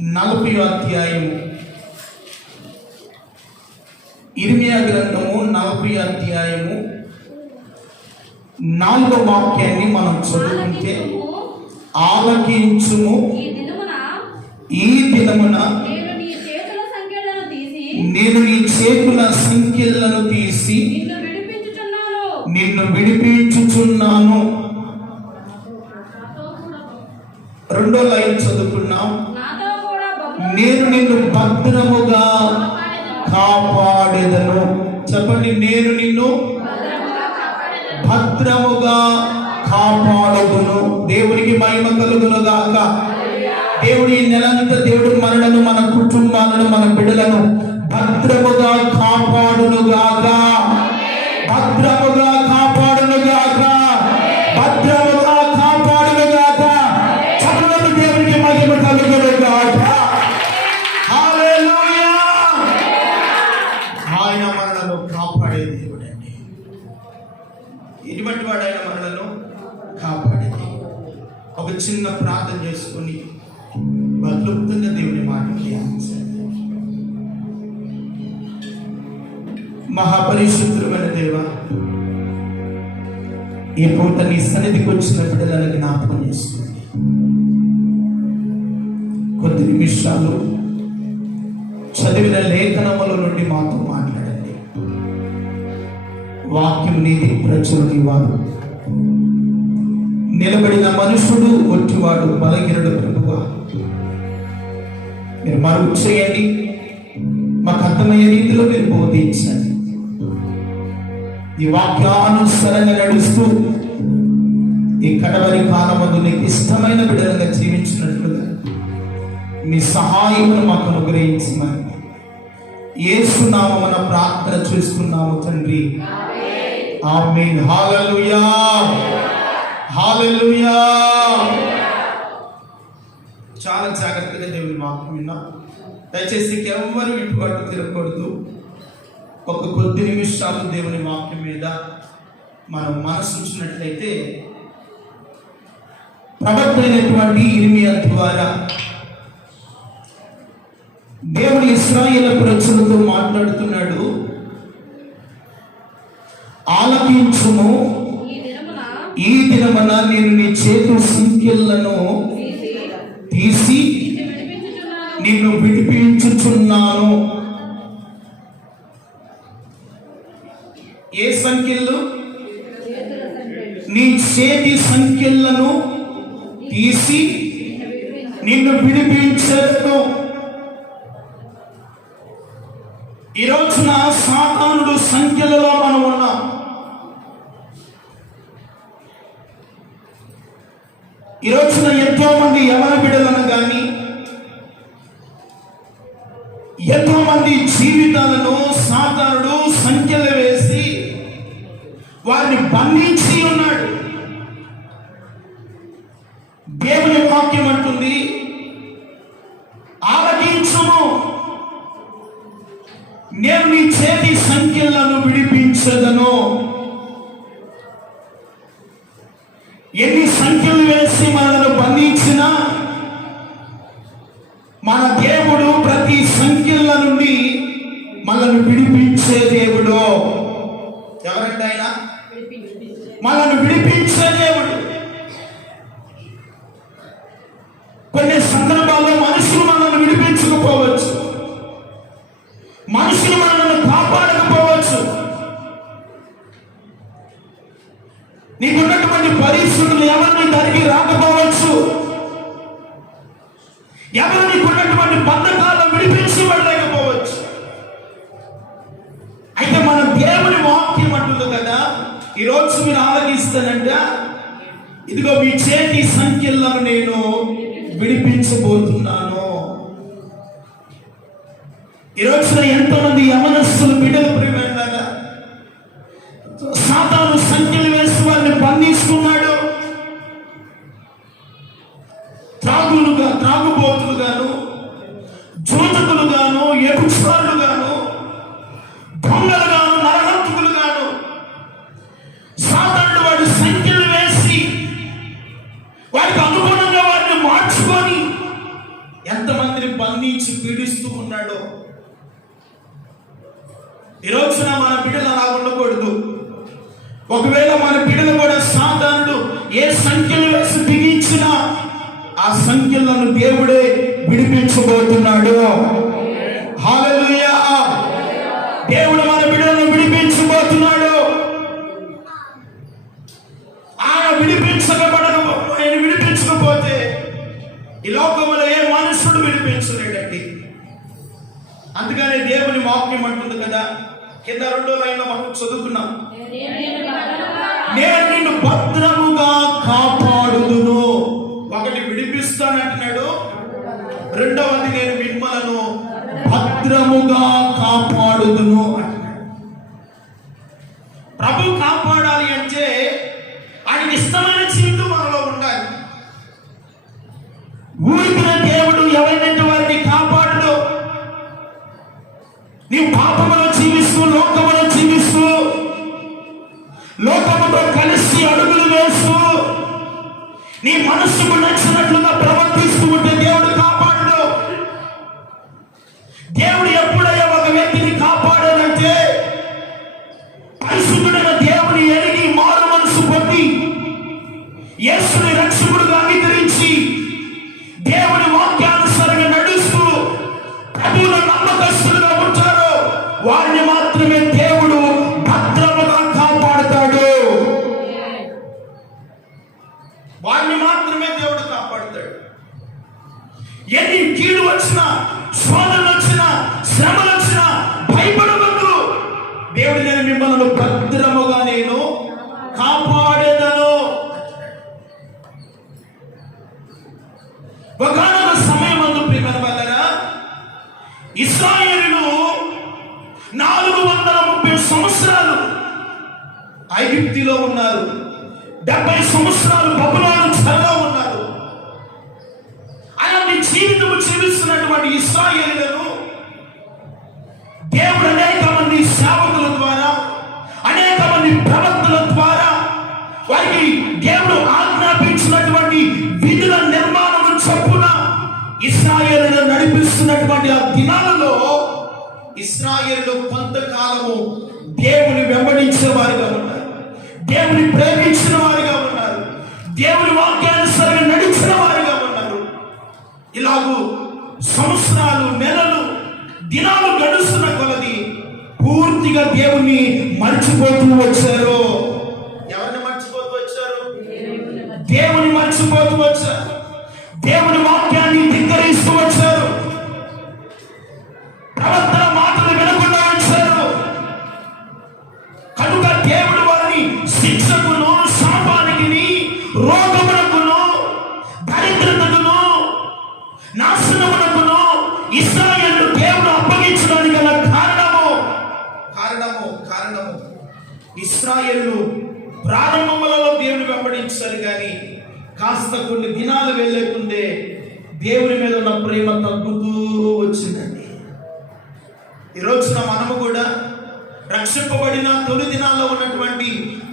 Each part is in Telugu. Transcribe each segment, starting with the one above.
40వ అధ్యాయము, ఇర్మియా గ్రంథము 40వ అధ్యాయము 4వ వాక్యాన్ని మనం చదువుకుంటే, ఆలకించుము, ఈ దినమున నేను నీ చేతుల సంకెళ్లను తీసి నిన్ను విడిపించుచున్నాను. 2వ లైన్ చదువుకున్నాం. నేను నిన్ను భద్రముగా కాపాడెదను. చెప్పండి, నేను నిన్ను భద్రముగా కాపాడుదును. దేవునికి మహిమ కలుగును గాక. దేవుడి నెలంతా దేవుడు మనలను, మన కుటుంబాలను, మన బిడ్డలను భద్రముగా కాపాడును గాక. భద్రముగా కాపాడును గాక. భద్రముగా కాపాడును గాక. చదువులకు దేవునికి మహిమ కలుగును గాక. హల్లెలూయా. ఆయన మనలను కాపాడే దేవుడండి. ఇటువంటి వాడు ఆయన మనలను కాపాడే దేవుడు. ఒక చిన్న ప్రార్థన చేసుకుని బతుకుతున్న దేవుని మాటకి మహాపరిశుద్ధమైన దేవ, ఈ పూట నీ సన్నిధికి వచ్చిన బిడ్డలను జ్ఞాపకం చేసుకోండి. కొద్ది నిమిషాలు చదివిన లేఖనముల నుండి మాతో మాట్లాడండి. వాక్యం నీది, ప్రజలు నీవాడు. నిలబడిన మనుషుడు ఒట్టివాడు, బలహీనుడు ప్రభువా. మీరు మరుగు చేయండి, మాకు అర్థమయ్యే రీతిలో మీరు బోధించండి. ఈ వాక్యానుసరంగా నడుస్తూ ఈ కడవరి కాలమందు నీకు ఇష్టమైన బిడ్డలుగా జీవించినట్లుగా మీ సహాయమును మాకు అనుగ్రహించమని యేసు నామమున ప్రార్థన చేస్తున్నాము తండ్రి. ఆమేన్. హల్లెలూయా. హల్లెలూయా. చాలా జాగ్రత్తగా దేవుని వాక్యం విన్నాం. దయచేసి ఎవరు ఇటుబాటు తిరగకూడదు. ఒక కొద్ది నిమిషాలు దేవుని వాక్యం మీద మనం మనసు ఉంచినట్లయితే, ప్రవక్త అయినటువంటి ఇర్మియా ద్వారా దేవుడు ఇశ్రాయేలు ప్రజలతో మాట్లాడుతున్నాడు. ఆలకించుము, ఈ దినమున నేను నీ చేతు సంఖ్యలను తీసి నిన్ను విడిపించుచున్నాను. ఏ సంఖ్యలు? నీ చేతి సంఖ్యలను తీసి నిన్ను విడిపించను. ఈ రోజున సాతానుడు సంఖ్యలలో మనం ఉన్నాం. ఈ రోజున ఎంతో మంది యవన బిడ్డలను కానీ, ఎంతో మంది జీవితాలను సాతానుడు సంఖ్యలు వేసి వారిని బంధించి ఉన్నాడు. దేవుని వాక్యం అంటుంది, ఆలకించుము, నేను నీ చేతి సంఖ్యలను విడిపించదను. ఎన్ని సంఖ్యలు వేసి మనల్ని బంధించినా మన దేవుడు ప్రతి సంఖ్యల నుండి మనల్ని విడిపించే దేవుడు. ఎవరంటే ఆయన మనల్ని విడిపించే దేవుడు. కొన్ని సందర్భాల్లో మనుషులు మనల్ని విడిపించకపోవచ్చు, మనుషులు మనల్ని కాపాడకపోవచ్చు. నీకున్నటువంటి పరిస్థితులు ఎవరిని దానికి రాకపోవచ్చు, ఎవరు నీకున్నటువంటి బంధకాలను విడిపించబడలేకపోవచ్చు. అయితే మన దేవుని వాక్యం అంటుంది కదా, ఈరోజు మీరు ఆలోచిస్తానంట, ఇదిగో మీ చేతి సంఖ్యలను నేను విడిపించబోతున్నాను. ఈరోజున ఎంతో మంది యవనస్తులు బిడ్డలు ప్రియమైనగా సాతాను సంఖ్యలు వేసి వారిని బంధిస్తున్నాడు. త్రాగుబోతులుగాను, జూతకులుగాను, వ్యభిచారులుగాను, దొంగలుగాను, నరహంతకులుగాను సాతానుడు వాడి సంఖ్యలు వేసి వారికి అనుగుణంగా వారిని మార్చుకొని ఎంతమందిని అప్పగించి పీడిస్తూ ఉన్నాడో, ఈ రోజున మన బిడ్డలు అలా ఉండకూడదు. ఒకవేళ మన బిడ్డలు కూడా సాతానుడు ఏ సంఖ్యలు వేసి బిగించినా ఆ సంఖ్యలను దేవుడే విడిపించబోతున్నాడు. హల్లెలూయా! దేవుడు మన బిడ్డలను విడిపించబోతున్నాడు. ఆయన విడిపించకపోతే ఈ లోకంలో ఏ మనుషుడు విడిపించలేడండి. అందుకనే దేవుని వాక్యం అంటుంది కదా, కింద 2వ లైన్లో మనం చదువుకున్నాం, నేను నిన్ను భద్రముగా కాపాడుదును. ఒకటి విడిపిస్తానంటున్నాడు, రెండవది నేను మిమ్మలను భద్రముగా కాపాడుదును అంటున్నాడు. ప్రభు కాపాడాలి అంటే ఆయనకి ఇష్టమైన జీవితం మనలో ఉండాలి. ఊరికిన దేవుడు ఎవరైనా వారిని కాపాడడు. నీవు పాపములో జీవిస్తూ, లోకములో జీవిస్తూ, లోకముతో కలిసి అడుగులు వేస్తూ, నీ మనస్సుకు నచ్చినట్లుగా ప్రవర్తిస్తూ ఉంటే దేవుడు కాపాడడు. దేవుడు ఎప్పుడైనా ఒక వ్యక్తిని కాపాడాలంటే పరిశుద్ధుడైన దేవుని ఎరిగి మారు మనసు పొంది యేసుని రక్షకుడుగా అంగీకరించి దేవుని వాక్యానుసారంగా నడుస్తూ ప్రభువుల నమ్మకస్తులుగా ఉంటారో వారిని మాత్రమే దేవుడు భద్రముగా కాపాడుతాడు. వారిని మాత్రమే దేవుడు కాపాడుతాడు. ఎన్ని కీడు వచ్చినా, శోధనలు వచ్చినా, శ్రమలు వచ్చినా భయపడవద్దు. దేవుడు నేను మిమ్మల్ని భద్రముగా నేను కాపాడేదను. ఒకనొక సమయం అందు ప్రియమైన వాళ్ళరా, ఇశ్రాయేలులు 430 సంవత్సరాలు ఐగుప్తులో ఉన్నారు. 70 సంవత్సరాలు బబులోను చెరలో ఉన్నారు. అలాంటి జీవితము జీవిస్తున్నటువంటి ఇశ్రాయేలులను దేవుడు అనేక మంది సేవకుల ద్వారా, అనేక మంది ప్రవక్తల ద్వారా వారికి దేవుడు ఆజ్ఞాపించినటువంటి విధుల నిర్మాణం చొప్పున ఇశ్రాయేలును నడిపిస్తున్నటువంటి ఆ దినాలలో ఇశ్రాయేలు కొంతకాలము దేవుని వెంబడించిన వారిగా ఉన్నారు, దేవుని ప్రేమించిన వారిగా ఉన్నారు, దేవుని వాక్యానుసారంగా నడిచిన వారిగా ఉన్నారు. ఇలాగూ సంవత్సరాలు, నెలలు, దినాలు గడుస్తున్న కొలది పూర్తిగా దేవుని మర్చిపోతూ వచ్చారు. ఎవరిని మర్చిపోతూ వచ్చారు? దేవుని మర్చిపోతూ వచ్చారు. దేవుని వాక్యాన్ని ధిక్కరిస్తూ వచ్చారు. ప్రవర్తన మాటలు వినకుండా వచ్చారు. కనుక దేవుడు వారిని శిక్షకును, శాపానికి, రోగమునకును, దరిద్రతకును, నాశనమునకును ఇశ్రాయేలు దేవుడు అప్పగించడానికి గల కారణము ఇశ్రాయేలు ప్రారంభములలో దేవుని వెంబడించారు, కానీ కాస్త కొన్ని దినాలు వెళ్ళకుండే దేవుని మీద ఉన్న ప్రేమ తగ్గుతూ వచ్చిందండి. ఈ రోజున మనము కూడా రక్షింపబడిన తొలి దినాల్లో ఉన్నటువంటి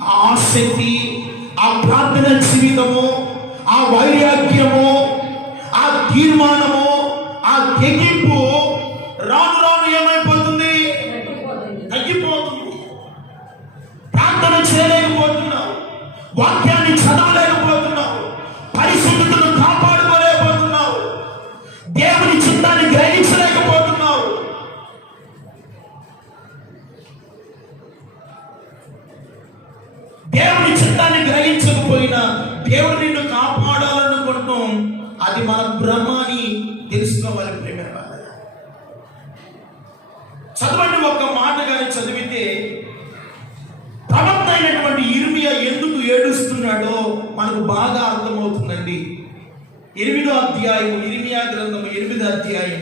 ఆ ఆసక్తి, ఆ ప్రార్థన జీవితము, ఆ వైరాగ్యము, ఆ తీర్మానము, ఆ తెగింపు రాను రాను ఏమైపోతుంది? తగ్గిపోతుంది. ప్రార్థన చేయలేకపోతున్నావు, వాక్యాన్ని చదవలేకపోతున్నావు, పరిశుద్ధతను కాపాడుకోలేకపోతున్నావు, దేవుని చిత్తాన్ని గ్రహించలేకపోతున్నావు. దేవుని చిత్తాన్ని గ్రహించకపోయినా దేవుడు నిన్ను కాపాడాలనుకుంటాం, అది మన భ్రమ అని తెలుసుకోవాలి. ప్రేమ చదవండి, ఒక్క మాట కానీ చదివితే ప్రవక్త అయినటువంటి ఇర్మియా ఎందుకు ఏడుస్తున్నాడో మనకు బాగా అర్థమవుతుందండి. 8వ అధ్యాయం, ఇర్మియా గ్రంథము 8వ అధ్యాయం.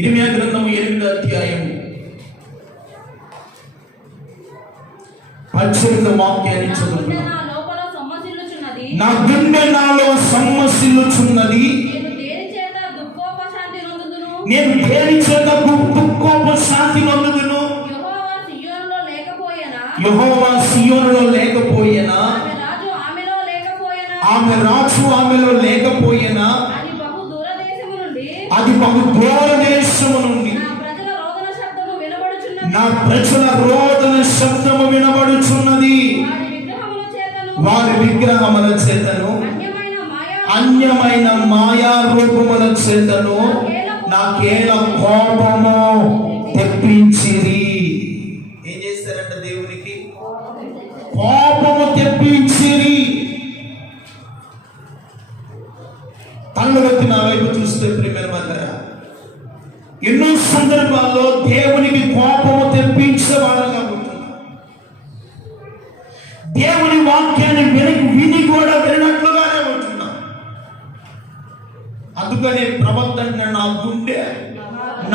ఇర్మియా గ్రంథము 8వ అధ్యాయం 18వ వాక్యాన్ని చదువుతున్నాం. నా గుండె నాలో సమ్మసిల్లుచున్నది, నేను దేని చేత దుఃఖోపశాంతి నొందుదును. యెహోవా సియోనులో లేకపోయినా యెహోవా సియోనులో లేకపోయినా, ఆమె రాజు ఆమెలో లేకపోయినా, అది బహు దూర దేశము నుండి నా ప్రజల రోదన శబ్దము వినబడుచున్నది. వారి విగ్రహముల చేతను అన్యమైన మాయా రూపముల చేతను నాకేల కోపము తెప్పించిరి. ఏం చేస్తారంట? దేవునికి కోపము తెప్పించిరి. తనను బట్టి నా వైపు చూస్తే ప్రియమైన వారా, ఎన్నో సందర్భాల్లో దేవునికి కోపము తెప్పించే వారుగా ఉంటున్నాం. దేవుని వాక్యాన్ని విని కూడా వినట్లుగానే ఉంటున్నాం. అందుకనే ప్రవర్తన నా గుండె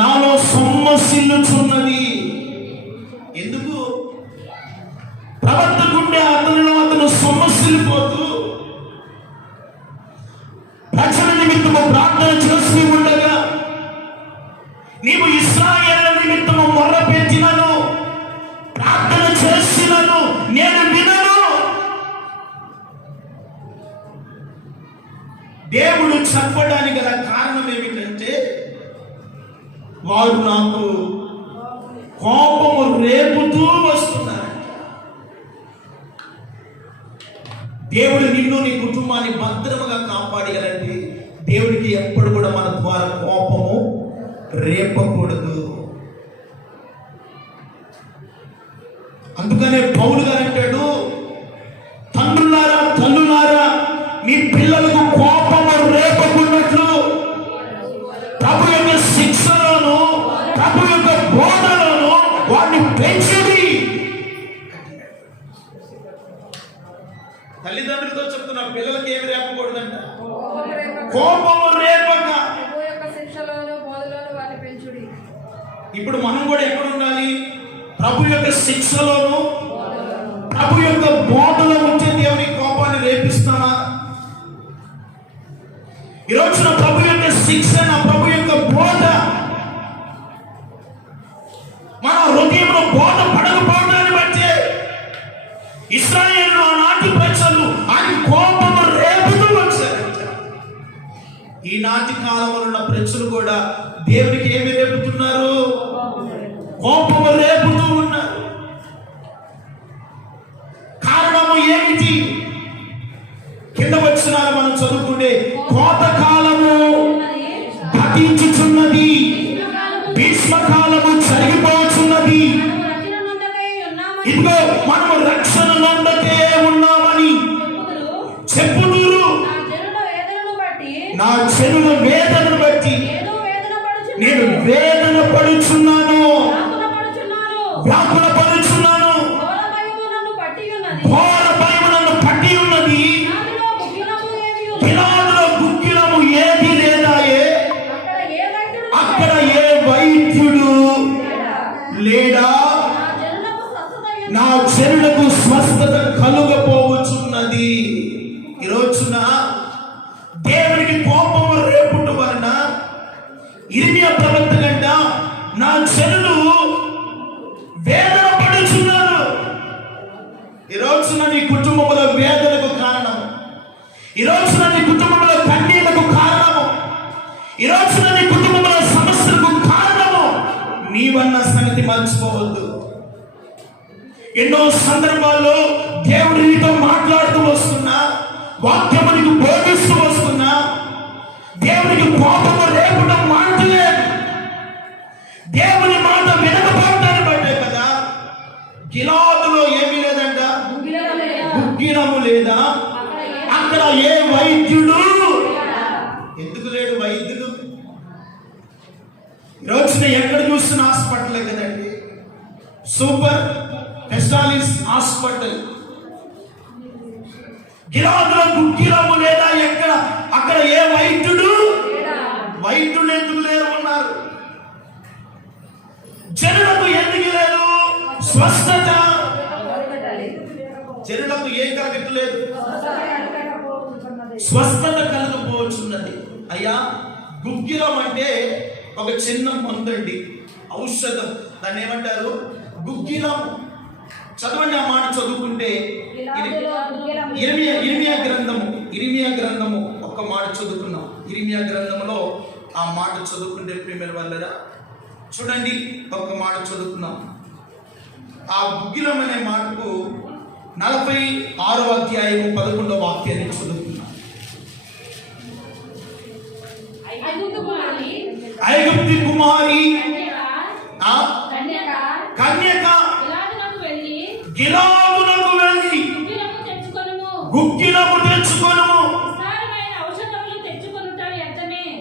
నాలో సొమ్మసిల్లుచున్నది. ఎందుకు? ప్రవర్తన గుండె అతను సొమ్మసిల్లిపోతూ ప్రజల నిమిత్తము ప్రార్థన చేసి ఉండగా, నీవు ఇశ్రాయేలు నిమిత్తము మొర్ర పెట్టినను, ప్రార్థన చేసినను నేను వినను. దేవుడు చంపడానికి గల కారణం ఏమిటంటే, వారు నాకు కోపము రేపుతూ వస్తున్నారు. దేవుడు నిన్ను నీ కుటుంబాన్ని భద్రముగా కాపాడగలంటే దేవుడికి ఎప్పుడు కూడా మన ద్వారా కోపము రేపకూడదు. అందుకనే పౌలు గారు అంటాడు, తండ్రులారా తల్లులారా మీ పిల్లలకు కోపము రేపకున్నట్లు ప్రభు యొక్క శిక్షలోను ప్రభు యొక్క బోధనలోను వాడిని పెంచుడి. తల్లిదండ్రులతో చెప్తున్నా, పిల్లలకి ఏమి రేపకూడదంట? కోపము రేపక. ఇప్పుడు మనం కూడా ఎక్కడ ఉండాలి? ప్రభు యొక్క శిక్షలోను ప్రభు యొక్క బోధలో ఉంటే దేవుని కోపాన్ని రేపిస్తామా? ఈరోజున ప్రభు యొక్క శిక్షణ, ప్రభు యొక్క బోధ మన హృదయంలో బోధ పడకపోవడాన్ని బట్టి ఇశ్రాయేలు ఆనాటి ప్రజలు ఆయన కోపము రేపుతూ వచ్చారు. ఈనాటి కాలంలో ఉన్న ప్రజలు కూడా దేవునికి ఏమి రేపుతున్నారు? కోపము రేపుతూ ఉన్నారు. కారణము ఏమిటి? కింద వచ్చిన మనం చదువుకుంటే, కోతకాలము గతించుచున్నది, భీష్మకాలము జరిగిపోతున్నది. ఇదిగో మనము రక్షణ నొందకే ఉన్నామని చెప్పుదురు. నా చెరుల వేదనను బట్టి నేను వేదన పడుచున్నాను, వ్యాకుల పడుచున్నాను. ఘోర భయము నన్ను పట్టి ఉన్నది. గిలాదులో గుగ్గిలము ఏది లేదాయే, అక్కడ ఏ వైద్యుడు లేడా? నా చెరులకు స్వస్థత కలుగపోవచ్చున్నది. ఈరోజున దేవునికి కోపము రేపుట వలన ఇర్మియా ప్రవక్త గంట, నా చెరులు వేదన పడుచున్నారు. ఈరోజున నీ కుటుంబంలో వేదనకు కారణం, ఈరోజున నీ కుటుంబంలో కన్నీళ్లకు కారణము, ఈరోజున నీ కుటుంబంలో సమస్యలకు కారణము నీవన్న సంగతి మర్చిపోవద్దు. ఎన్నో సందర్భాల్లో దేవుడు నీతో మాట్లాడుతూ వస్తున్నా, వాక్యమునికి బోధిస్తూ వస్తున్నా, దేవునికి కోపము రేపడం మాటలేదు. దేవుని మాట వినకపోవడాన్ని బట్టే కదా గిలాదులో ఏమీ లేదంట, గుగ్గిలము లేదా, అక్కడ ఏ వైద్యుడు ఎందుకు లేడు? వైద్యుడు ఈరోజున ఎక్కడ చూస్తున్న హాస్పిటలే కదండి, సూపర్ స్పెషాలిస్ట్ హాస్పిటల్. గిలాదులో గుగ్గిలము లేదా, ఎక్కడ అక్కడ ఏ వైద్యుడు ఎందుకు లేరు ఉన్నారు? జనులకు ఎందుకు లేదు స్వస్థత? జనులకు ఏం కలగట్లేదు? స్వస్థత కలగపోవచ్చున్నది. అయ్యా, గుగ్గిలం అంటే ఒక చిన్న మందండి, ఔషధం. దాన్ని ఏమంటారు? గుగ్గిలం. చదవండి ఆ మాట చదువుకుంటే. ఇర్మియా గ్రంథము ఒక్క మాట చదువుకున్నాం. ఇర్మియా గ్రంథంలో ఆ మాట చదువుకుంటే ప్రియమైన వాళ్ళరా చూడండి, ఒక్క మాట చదువుకున్నాం. ఆ గుగ్గిలం అనే మాటకు 46వ అధ్యాయము 11వ వాక్యాన్ని చదువుకున్నాం. ఐగుప్తు కుమారి కన్యక గిలాదునకు వెళ్ళి గుగ్గిలము తెచ్చుకొనుము.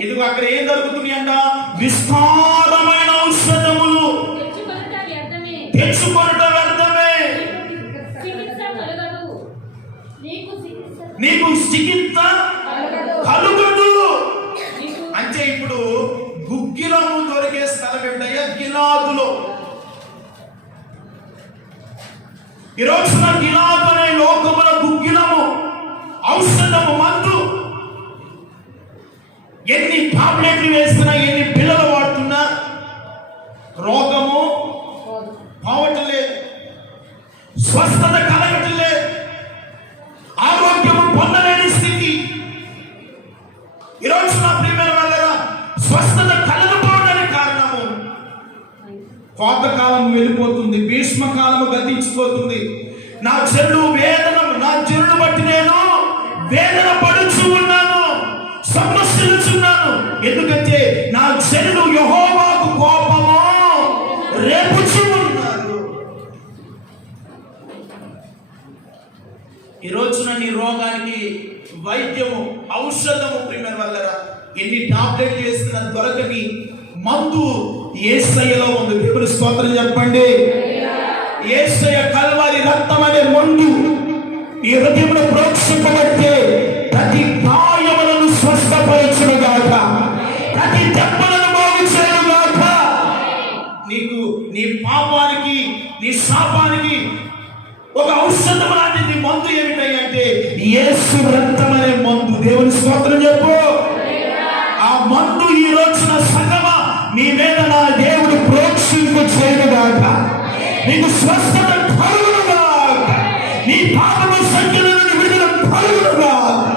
ఇదిగో అక్కడ ఏం జరుగుతుంది అంట? విస్తారమైన ఔషధములు తెచ్చుకొనుట వ్యర్థమే, నీకు చికిత్స కలుగదు. అంటే ఇప్పుడు గుగ్గిలము దొరికే స్థలం ఏంటయ్యా? గిలాదులో. ఈ రోజున గిలాదు అనే లోకముల గుగ్గిలము, ఔషధము, మందు. ఎన్ని టాబ్లెట్లు వేస్తున్నా, ఎన్ని పిల్లలు వాడుతున్నా రోగము పోవటం లేదు, స్వస్థత కలగటం లేదు, ఆరోగ్యము పొందలేని స్థితి. ఈరోజు నా ప్రియమైన వాళ్ళరా స్వస్థత కలగకపోవడానికి కారణము కోతకాలం వెళ్ళిపోతుంది, భీష్మకాలము గతించిపోతుంది. నా జనులు బట్టి నేను వేదన పడుచు ఉన్నాను, సమస్యలుచున్నాను. ఎందుకంటే నా జనులు యెహోవాకు కోపము రేపుచు ఉన్నారు. ఈ రోజున నీ రోగానికి వైద్యము, ఔషధము ప్రియమైన వాళ్ళరా ఎన్ని టాబ్లెట్లు వేస్తున్నా దొరకని మందు యేసయ్యలో ఉంది. దేవుని స్తోత్రం చెప్పండి. యేసయ్య కల్వరి రక్తం అనే మందు ఈ హృదయంలో ప్రోక్షింపబడితే ప్రతి గాయములను స్వస్థపరచునుగాక, ప్రతి దెబ్బలను బాగు చేయునుగాక. నీకు నీ పాపానికి, నీ శాపానికి ఒక ఔషధం లాంటి మందు ఏమిటంటే యేసు రక్తం అనే మందు. దేవుని స్తోత్రం చెప్పు. ఆ మందు ఈ రోజున సంగమా నీ మీద నా దేవుడు ప్రోక్షింపు చేయునుగాక, నీకు స్వస్థత కలుగునుగాక, నీ పాపము సంఖ్యల నుండి విడుదల కలుగునుగాక.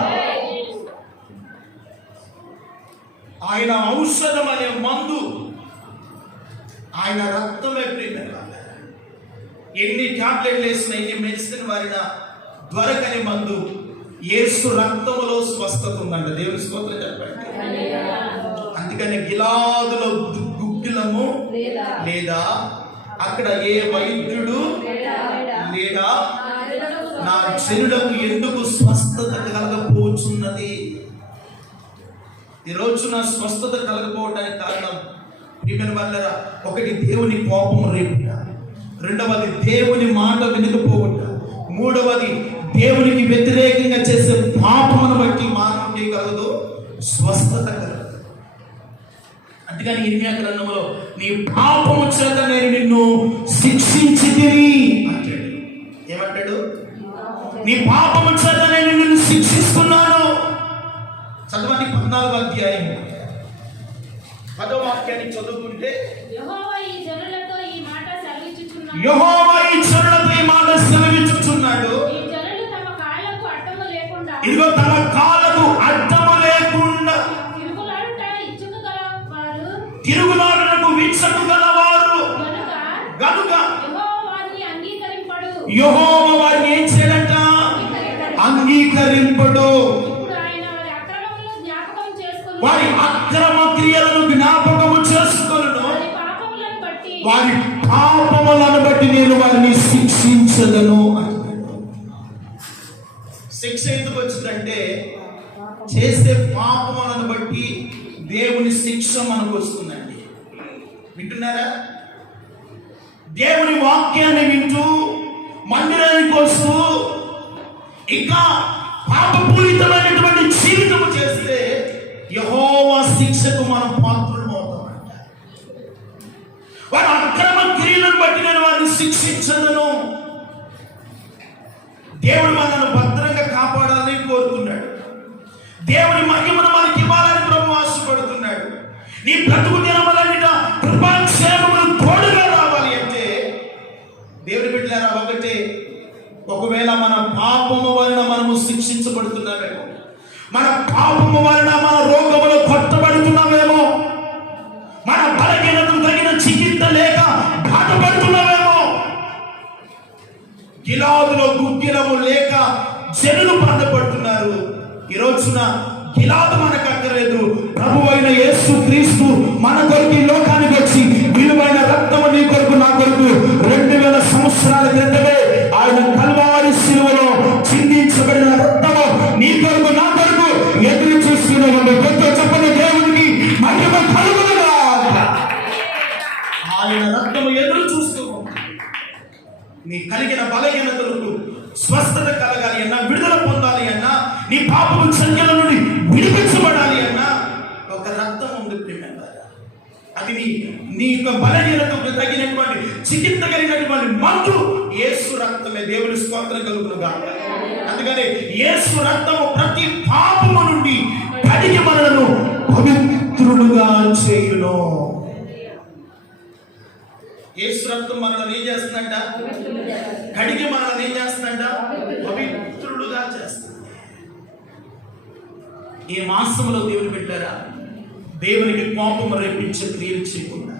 ఆయన ఔషధం అనే మందు, ఆయన రక్తమే ప్రియమైన. ఎన్ని టాబ్లెట్లు వేసినా, ఎన్ని మెడిసిన్ వారినా దొరకని మందు యేసు రక్తములో స్వస్థత ఉందంట. దేవుని స్తోత్రం చెప్పండి. అందుకని గిలాదులో గుగ్గిలము లేదా అక్కడ ఏ వైద్యుడు లేదా నా జనులకు ఎందుకు స్వస్థత కలగపోతున్నది? ఈ రోజున స్వస్థత కలగపోవడానికి కారణం ప్రియమైన వాళ్ళరా ఒకటి దేవుని కోపము రేపుట, రెండవది దేవుని మాట వినకపోవట, మూడవది దేవునికి వ్యతిరేకంగా చేసే పాపమును బట్టి మానవునికి కలగదు, స్వస్థత కలగదు. అందుకని ఇర్మియా గ్రంథంలో నీ పాపము చేత నేను నిన్ను శిక్షించితిని అంటాడు. ఏమంటాడు? నీ పాపము చేత నేను నిన్ను శిక్షిస్తున్నాను. చదవండి 14వ అధ్యాయం 10వ వాక్యాన్ని చదువుకుంటే, యెహోవా ఈ జనులతో ఈ మాట సెలవిచ్చుచున్నాడు. ఇదిగో తమ కాళ్ళకు అడ్డము లేకుండా తిరుగులాడుటకు విచ్చకు గలవారు గనుక యెహోవా వారిని ఏం చేయాలంట? అంగీకరింపడు. వారి అక్రమ క్రియలను జ్ఞాపకము చేసుకొనును, వారి పాపములను బట్టి నేను వారిని శిక్షించదను అంటున్నాడు. శిక్ష ఎందుకు వచ్చిందంటే చేసే పాపములను బట్టి దేవుని శిక్ష మనకు వస్తుందండి. వింటున్నారా? దేవుని వాక్యాన్ని వింటూ మందిరానికి వస్తూ ఇంకా పాపపూరితమైనటువంటి జీవితము చేస్తే యెహోవా శిక్షకు మనం పాత్రులం అవుతామంట. వారి అక్రమ క్రియలను బట్టి నేను వారిని శిక్షించదను. దేవుడు మనల్ని భద్రంగా కాపాడాలని కోరుతున్నాడు. దేవుని మహిమను మనకి ఇవ్వాలని ప్రభు ఆశపడుతున్నాడు. నీ బ్రతుకు దినములన్నిట కృపాక్షేమములు తోడుగా రావాలి అంటే దేవుని బిడ్డలారా ఒకటే ఒకవేళ మన పాపము వలన మనము శిక్షించబడుతున్నామేమో, మన పాపము వలన మన రోగములు కొట్టబడుతున్నామేమో, మన బలహీనతకు తగిన చికిత్స లేక బాధపడుతున్నామేమో, గిలాదులో గుగ్గిలము లేక జనులు బాధపడుతున్నారు. ఈ రోజున గిలాదు మనకు అక్కర్లేదు. ప్రభువైన యేసు క్రీస్తు మన కొరకు ఈ లోకానికి వచ్చి విలువైన రక్తము నీ కొరకు నా కొరకు 2000 సంవత్సరాల క్రితమే ఆయన కల్వారి శిలువలో చిందించబడిన రక్తము నీ కొరకు నా కొరకు ఎదురు చూస్తున్న చెప్పని దేవునికి మహిమ కలుగునుగా. ఆయన రక్తము ఎదురు చూస్తూ నీ కలిగిన బలహీనతలకు స్వస్థత కలగాలి అన్నా, విడుదల పొందాలి అన్నా, నీ పాపపు సంఖ్యల నుండి విడిపించబడాలి అన్నా ఒక రక్తం ఉంది ప్రియమైన. అది నీ యొక్క బలహీనతకు తగినటువంటి చికిత్స కలిగినటువంటి మందు యేసు రక్తమే. దేవుని స్తోత్రం కలుగునుగా. అందుకని యేసు రక్తము ప్రతి పాపము నుండి కడిగి మనలను పవిత్రులుగా చేయును. యేసు రక్తం మనల్ని ఏం చేస్తుందంట? కడిగి మనల్ని ఏం చేస్తుందంట? పవిత్రులుగా చేస్తుంది. ఈ మాసంలో దేవుని పెట్టారా, దేవునికి కోపం రేపించే క్రియలు చేయకుండా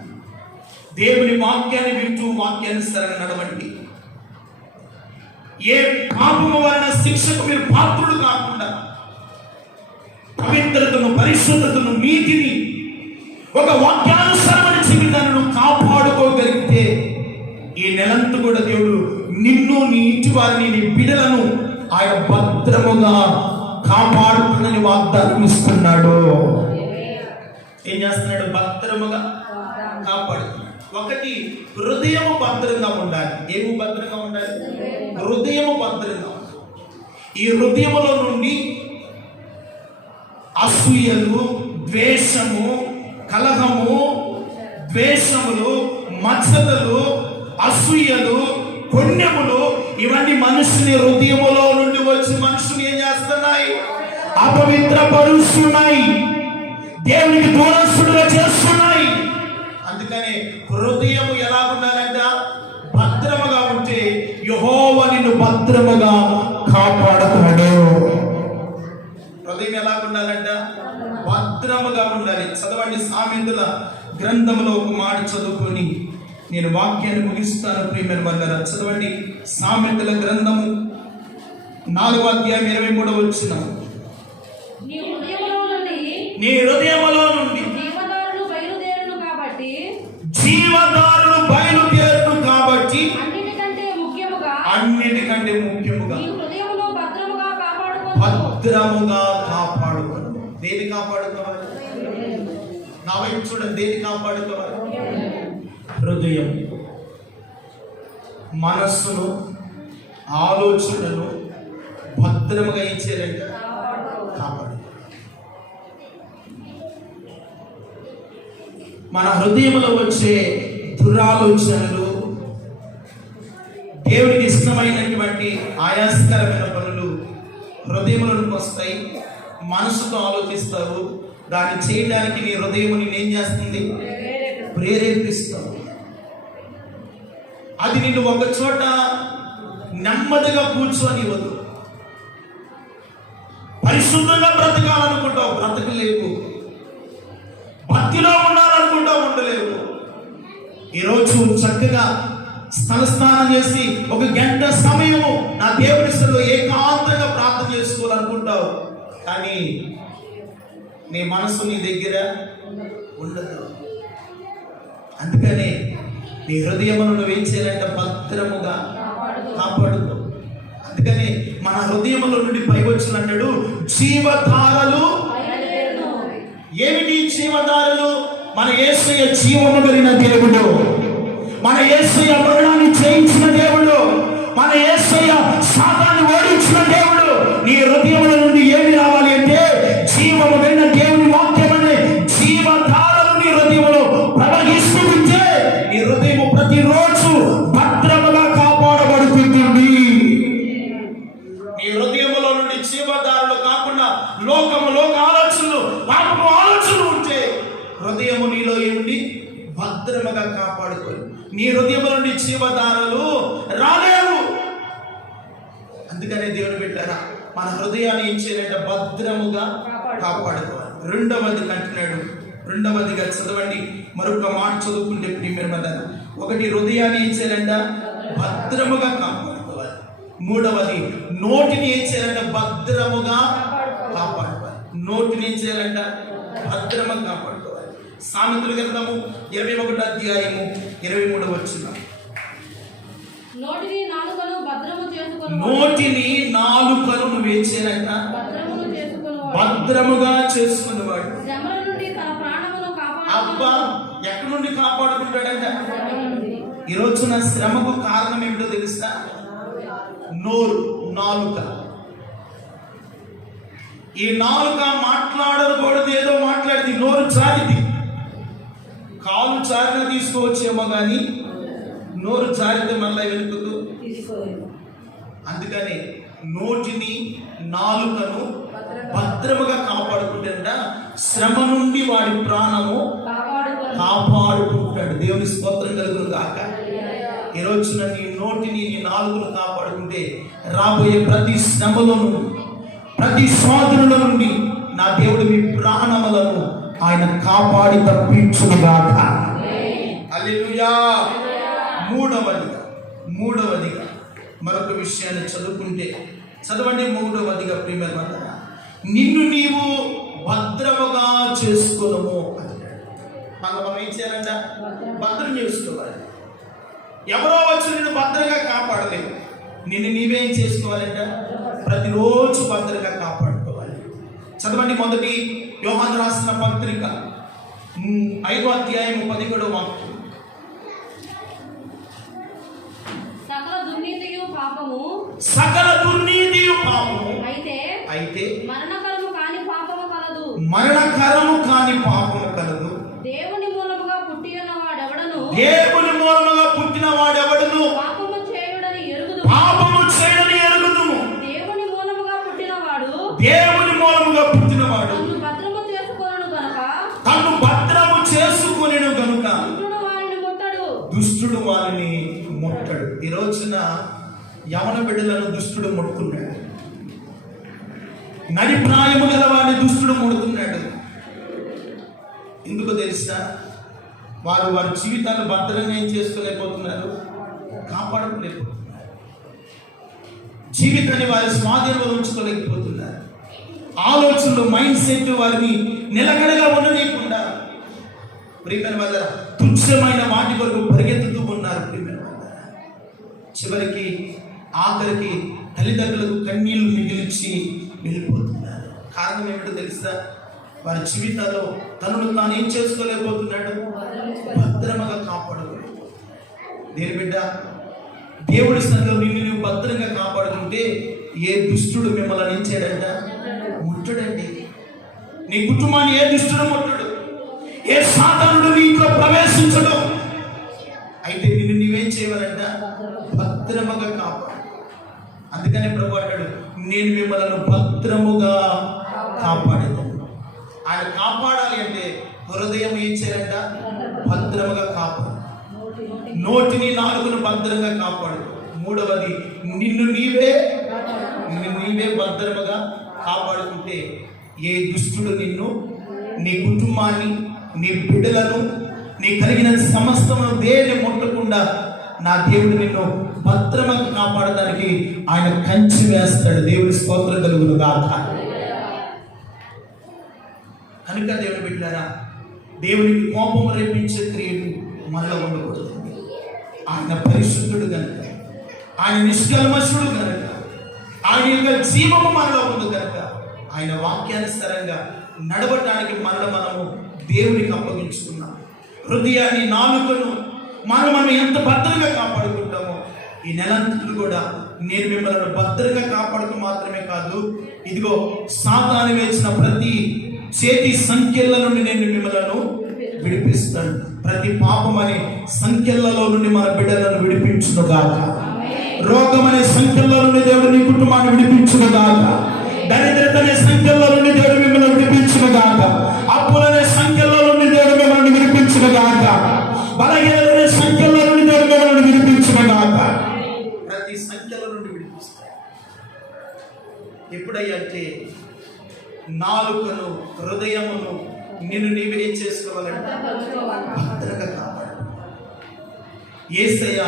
దేవుని వాక్యాన్ని వింటూ వాక్యానుసారంగా నడవండి. ఏ పాపము వలన శిక్షకు మీరు పాత్రులు కాకుండా పవిత్రతను, పరిశుద్ధతను, నీతిని, ఒక వాక్యానుసారమైన జీవితాన్ని కాపాడుకోగలిగితే ఈ నెలంతా కూడా దేవుడు నిన్ను, నీ ఇంటి వారిని, నీ బిడ్డలను ఆయన భద్రముగా కాపాడుతుందని వాగ్దానం ఇస్తున్నాడు. ఏం చేస్తున్నాడు? భద్రముగా కాపాడుతున్నాడు. ఒకటి, హృదయము భద్రంగా ఉండాలి. ఏమి భద్రంగా ఉండాలి? హృదయము భద్రంగా ఉండాలి. ఈ హృదయములో నుండి అసూయలు, ద్వేషము, కలహము, ద్వేషములు, మత్సతలు, అసూయలు, పుణ్యములు, ఇవన్నీ మనుషుని హృదయములో నుండి వచ్చి మనుషుని ఏం చేస్తున్నాయి? అపవిత్రపరుస్తున్నాయి, దేవునికి దూరస్తుడుగా చేస్తున్నాయి. అందుకనే హృదయము ఎలా ఉండాలంట? భద్రముగా ఉంటే యెహోవా నిన్ను భద్రముగా కాపాడుతాడు. హృదయం ఎలా ఉండాలంట? భద్రముగా ఉండాలి. చదవండి, సామెతల గ్రంథంలో ఒక మాట చదువుకొని నేను వాక్యాన్ని ముగిస్తాను. ప్రియమైన వాళ్ళారా, చదవండి. సామెతల గ్రంథము 4వ అధ్యాయం 23వ వచనం. నీ హృదయములో నుండి జీవదారులు బయలుదేరును కాబట్టి అన్నిటికంటే ముఖ్యముగా భద్రముగా కాపాడుకోవాలి. దేని కాపాడుకోవాలి? నా వైపు చూడండి. దేని కాపాడుకోవాలి? హృదయం, మనస్సును, ఆలోచనలను భద్రముగా ఇచ్చేయాలంటే కాపాడు. మన హృదయంలో వచ్చే దురాలోచనలు, దేవునికి ఇష్టమైనటువంటి ఆయాసకరమైన పనులు హృదయంలోకి వస్తాయి. మనసుతో ఆలోచిస్తావు, దాన్ని చేయడానికి నీ హృదయం నిన్నేం చేస్తుంది? ప్రేరేపిస్తావు. అది నిన్ను ఒక చోట నెమ్మదిగా కూర్చోనివ్వదు. పరిశుద్ధంగా బ్రతకాలనుకుంటావు, బ్రతకలేవు. భక్తిలో ఉండాలనుకుంటావు, ఉండలేవు. ఈరోజు చక్కగా స్థలస్నానం చేసి 1 గంట సమయము నా దేవుని సన్నిధిలో ఏకాంతంగా ప్రార్థన చేసుకోవాలనుకుంటావు, కానీ నీ మనసు నీ దగ్గర ఉండదు. అందుకనే నీ హృదయమును నువ్వేం చేయాలంటే భద్రముగా కాపాడుతావు. అందుకని మన హృదయములో నుండి పైవచ్చులు అంటాడు జీవధారలు. ఏమిటి జీవధారలు? మన యేసయ్య జీవము కలిగిన దేవుడు, మన యేసయ్య మరణాన్ని జయించిన దేవుడు, మన యేసయ్య సాతాన్ని ఓడించిన దేవుడు. నీ హృదయముల నుండి ఏమి రావాలి అంటే జీవము కలిగిన దేవుని వాక్యం అనే జీవధారలు నీ హృదయములో ప్రవహిస్తూ ఉంటే నీ హృదయము ప్రతిరోజు భద్రముగా కాపాడబడుతుంది. నీ హృదయములో నుండి జీవధారలు కాకుండా లోక ఆలోచనలు, పాపము ఆలోచనలు ఉంటే హృదయము నీలో ఏముంది? భద్రముగా కాపాడుకోవాలి. నీ హృదయం నుండి జీవ అందుకనే దేవుడు పెట్టారా మన హృదయాన్ని ఏం చేయాలంటే భద్రముగా కాపాడుకోవాలి. రెండవది అంటున్నాడు, రెండవదిగా చదవండి, మరొక మాట చదువుకుంటే ప్రియమైన వల్ల ఒకటి హృదయాన్ని ఏం చేయాలంట భద్రముగా కాపాడుకోవాలి. మూడవది నోటిని ఏం చేయాలంట భద్రముగా కాపాడుకోవాలి. నోటిని ఏం చేయాలంట భద్రముగా కాపాడుకోవాలి. సామెతల గ్రంథము 21వ అధ్యాయము 23వ వచనం. నోటిని నాలుకను నువ్వేం చేయాలంట భద్రముగా చేసుకునేవాడు. అబ్బా ఎక్కడి నుండి కాపాడుకుంటాడంట? ఈ రోజున శ్రమకు కారణం ఏమిటో తెలుసా? నోరు, నాలుక. ఈ నాలుక మాట్లాడకూడదు, ఏదో మాట్లాడింది, నోరు జారిది. కాలు జారిన తీసుకోవచ్చేమో కానీ నోరు జారితే మళ్ళీ వెనుకకు. అందుకని నోటిని నాలుకను భద్రముగా కాపాడుకుంటాడ. శ్రమ నుండి వాడి ప్రాణము కాపాడుకుంటాడు. దేవుని స్తోత్రం కలుగును గాక. ఈ రోజున నీ నోటిని నీ నాలుగును కాపాడుకుంటే రాబోయే ప్రతి శ్రమలో నుండి, ప్రతి శోధనల నుండి నా దేవుడు మీ ప్రాణములను ఆయన కాపాడి తప్పించును గాక. హల్లెలూయా. మూడవదిగా మరొక విషయాన్ని చదువుకుంటే చదవండి. మూడవదిగా ప్రియమైన వాళ్ళ నిన్ను నీవు భద్రముగా చేసుకునము. మనం ఏం చేయాలంట? భద్రం చేసుకోవాలి. ఎవరో వచ్చి నిన్ను భద్రంగా కాపాడలేదు, నిన్ను నీవేం చేసుకోవాలంట? ప్రతిరోజు భద్రంగా కాపాడుకోవాలి. చదవండి, మొదటి యోహాను రాసిన పత్రిక 5వ అధ్యాయం 17వ వాక్యం. సకల దుర్నీతియు పాపము అయితే మరణకరము కాని పాపము కలదు. దేవుని మూలముగా పుట్టిన వాడెవడును పాపము చేయుడని ఎరుగుదుము. దేవుని మూలముగా పుట్టినవాడు తన్ను భద్రము చేసుకొనెను గనుక దుష్టుడు వారిని ముట్టడు. ఈ రోజున యవన బిడ్డలను దుష్టుడు ముడుతున్నాడు. నడి ప్రాయము గల వారిని దుష్టుడు ముడుతున్నాడు. ఎందుకు తెలుసా? వారి జీవితాన్ని భద్రంగా ఏం చేసుకోలేకపోతున్నారు, కాపాడుకోలేకపోతున్నారు. జీవితాన్ని వారి స్వాధీనంలో ఉంచుకోలేకపోతున్నారు. ఆలోచనలు, మైండ్ సెట్ వారిని నిలకడగా ఉండలేకుండా ప్రియమైన వల్ల తుచ్చమైన వాటి కొరకు పరిగెత్తుతూ ఉన్నారు. ప్రియమైన వల్ల చివరికి ఆఖరికి తల్లిదండ్రులకు కన్నీళ్లు మిగిల్చి వెళ్ళిపోతున్నారు. కారణం ఏమిటో తెలుసా? వారి జీవితాల్లో తనను తాను ఏం చేసుకోలేకపోతున్నాడు, భద్రముగా కాపాడుకోలేదు. దేని బిడ్డ, దేవుడి సంఘంలో నిన్ను నువ్వు భద్రంగా కాపాడుకుంటే ఏ దుష్టుడు మిమ్మల్ని ఏం చేయడంట? ముట్టడండి. నీ కుటుంబాన్ని ఏ దుష్టుడు ముట్టడు, ఏ సాతానుడు నీ ఇంట్లో ప్రవేశించడు. అయితే నిన్ను నీవేం చేయవాలంట? భద్రముగా కాపాడు. అందుకనే ప్రభు అంటాడు, నేను మిమ్మల్ని భద్రముగా కాపాడేది. ఆయన కాపాడాలి అంటే హృదయం ఏం చేయాలంట? భద్రముగా కాపాడు. నోటిని నాలుగును భద్రంగా కాపాడు. మూడవది నిన్ను నీవే భద్రముగా కాపాడుకుంటే ఏ దుష్టుడు నిన్ను, నీ కుటుంబాన్ని, నీ బిడ్డలను, నీ కలిగిన సమస్తమును దేన్ని ముట్టకుండా నా దేవుడు నిన్ను భద్రముగా కాపాడడానికి ఆయన కంచి వేస్తాడు. దేవుడి స్తోత్రం కలుగును గాక. కనుక దేవుని బిడ్డలారా, దేవునికి కోపం రేపించే క్రియలు మనలో ఉండకూడదు. ఆయన పరిశుద్ధుడు కనుక, ఆయన నిష్కల్మషుడు కనుక, ఆయన యొక్క జీవము మనలో ఉంది కనుక ఆయన వాక్యానుసారంగా నడవటానికి మనము దేవునికి అప్పగించుకున్నాం. హృదయాన్ని, నాలుకను మనం ఎంత భద్రంగా కాపాడుకుంటామో ఈ నెలంతా కూడా నేను మిమ్మల్ని భద్రంగా కాపాడుతూ మాత్రమే కాదు, ఇదిగో సాతాను వేసిన ప్రతి చేతి సంఖ్యల నుండి నేను మిమ్మల్ని విడిపిస్తాను. ప్రతి పాపం అనే సంఖ్యలలో నుండి మన బిడ్డలను విడిపించునుగాక. రోగం అనే సంఖ్యల నుండి దేవుడు నీ కుటుంబాన్ని విడిపించునుగాక. దరిద్రత అనే సంఖ్యల నుండి దేవుడు మిమ్మల్ని విడిపించునుగాక. అప్పులనే సంఖ్యల నుండి దేవుడు మిమ్మల్ని విడిపించునుగాక. బలహీనతనే సంఖ్యల నుండి దేవుడు మిమ్మల్ని విడిపించునుగాక. ప్రతి సంఖ్యల నుండి విడిపిస్తాడు. ఎప్పుడయ్యా అంటే నాలుకను, హృదయమును నిన్ను నీవు ఏం చేసుకోవాలంటే భద్రంగా కాపాడు. యేసయ్య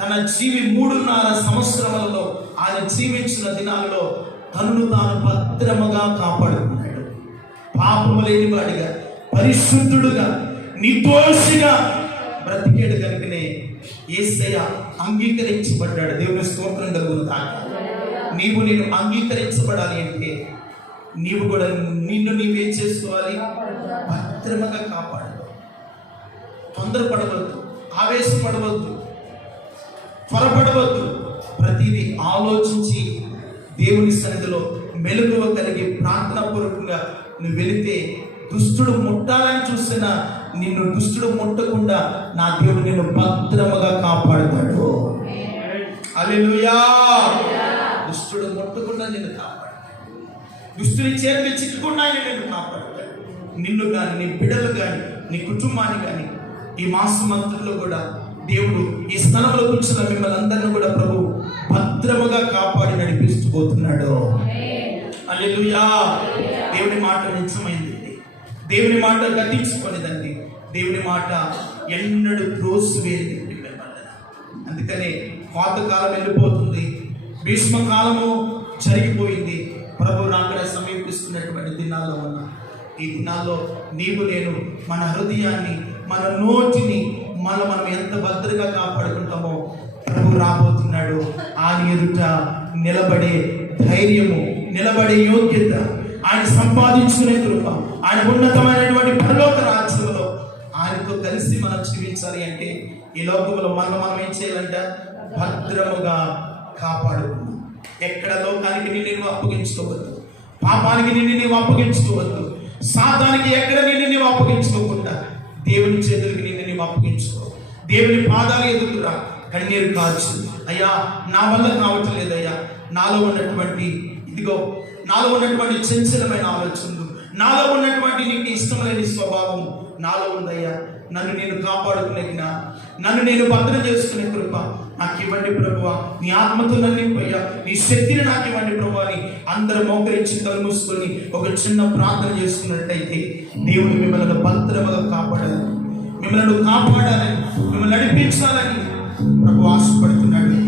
తన 3.5 సంవత్సరములలో ఆయన జీవించిన దినాలలో తనను తాను భద్రముగా కాపాడుకున్నాడు. పాపము లేనివాడిగా, పరిశుద్ధుడుగా, నిర్దోషిగా బ్రతికేడు కనుకనే యేసయ్య అంగీకరించబడ్డాడు. దేవుని స్తోత్రం కలుగును గాక. నీవు నేను అంగీకరించబడాలి అంటే నీవు కూడా నిన్ను నీవేం చేసుకోవాలి? భద్రముగా కాపాడు. తొందరపడవద్దు, ఆవేశపడవద్దు, త్వరపడవద్దు. ప్రతిదీ ఆలోచించి దేవుని సన్నిధిలో మెలకువ కలిగి ప్రార్థనాపూర్వకంగా నువ్వు వెళితే దుష్టుడు ముట్టాలని చూసిన నిన్ను దుష్టుడు ముట్టకుండా నా దేవుడు నిన్ను భద్రముగా కాపాడుతాడు. హల్లెలూయా. దుష్టుడు ముట్టకుండా నిన్ను కాపాడు. దుష్టుని చేతికి చిక్కకుండా ఆయన నిన్ను కాపాడుతాడు. నిన్ను కానీ, నీ బిడ్డలు కానీ, నీ కుటుంబాన్ని కానీ ఈ మాసమంతలో కూడా దేవుడు ఈ స్థలంలో కూర్చున్న మిమ్మల్ని అందరినీ కూడా ప్రభు భద్రముగా కాపాడి నడిపిస్తూ పోతున్నాడు. హల్లెలూయా. దేవుని మాట నిజమైంది. దేవుని మాట గతించుకోలేదండి. దేవుని మాట ఎన్నడూ త్రోసివేయదు మిమ్మల్ని. అందుకనే కోతకాలం వెళ్ళిపోతుంది, భీష్మకాలము జరిగిపోయింది. ప్రభు రాకడ సమీపిస్తున్నటువంటి దినాల్లో ఉన్నా ఈ దినాల్లో నీవు నేను మన హృదయాన్ని, మన నోటిని మనం ఎంత భద్రంగా కాపాడుకుంటామో ప్రభు రాబోతున్నాడు. ఆయన ఎదుట నిలబడే ధైర్యము, నిలబడే యోగ్యత, ఆయన సంపాదించుకునే కృప, ఆయన ఉన్నతమైనటువంటి పరలోక రాజ్యంలో ఆయనతో కలిసి మనం జీవించాలి అంటే ఈ లోకంలో మనం ఏం చేయాలంట? భద్రముగా కాపాడుకున్నాం. ఎక్కడ లోకానికి నిన్ను అప్పగించుకోవద్దు, పాపానికి నిన్ను అప్పగించుకోవద్దు, సాతానికి ఎక్కడ నిన్ను అప్పగించుకోకుండా దేవుని చేతులకి నిన్ను అప్పగించుకో. దేవుని పాదాలు ఎదుగురా, కన్నీరు కాచు. అయ్యా నా వల్ల కావటం లేదయ్యా, నాలో ఉన్నటువంటి చంచలమైన ఆలోచనలు, నాలో ఉన్నటువంటి నీకు ఇష్టం లేని స్వభావం నాలో ఉందయ్యా. నన్ను నేను కాపాడుకునే నన్ను నేను భద్రం చేసుకునే కృప నాకు ఇవ్వండి ప్రభువా. నీ ఆత్మతో నన్ను నింపయ్యా, నీ శక్తిని నాకు ఇవ్వండి ప్రభువా అని అందరూ మోకరించి తల మూసుకొని ఒక చిన్న ప్రార్థన చేసుకున్నట్టయితే దేవుడు మిమ్మల్ని భద్రముగా కాపాడాలని, మిమ్మల్ని కాపాడాలని, మిమ్మల్ని నడిపించాలని ప్రభు ఆశపడుతున్నాడు.